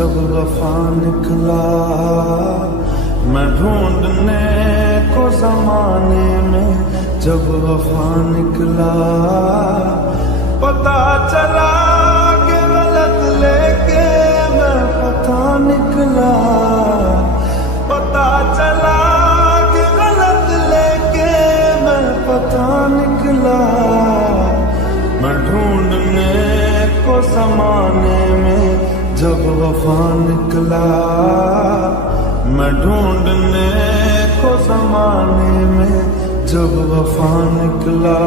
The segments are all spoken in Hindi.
जब वफा निकला, मैं ढूंढने को जमाने में जब वफा निकला, पता चला कि गलत लेके मैं पता निकला, पता चला कि गलत लेके मैं पता निकला। मैं ढूंढने को जमाने में जब वफा निकला, मैं ढूंढने को जमाने में जब वफा निकला।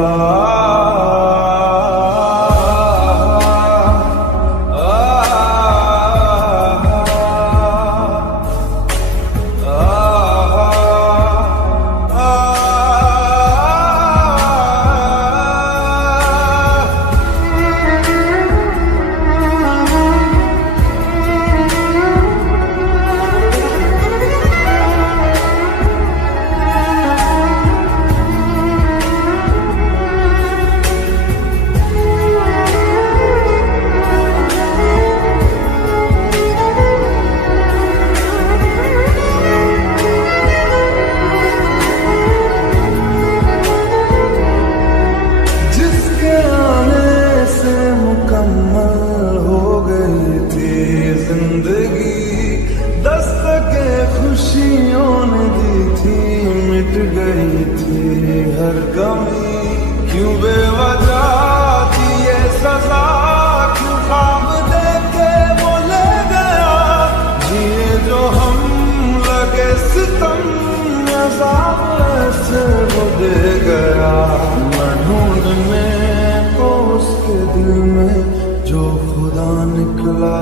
खुशियों ने दी थी, मिट गई थी हर कमी। क्यों बेवजह थी ये सजा, क्यों ख्वाब देके वो ले गया। जिए जो हम लगे सितम, अज़ाब ऐसे वो दे गया। मैं ढूंढने को उसके दिल में जो खुदा निकला,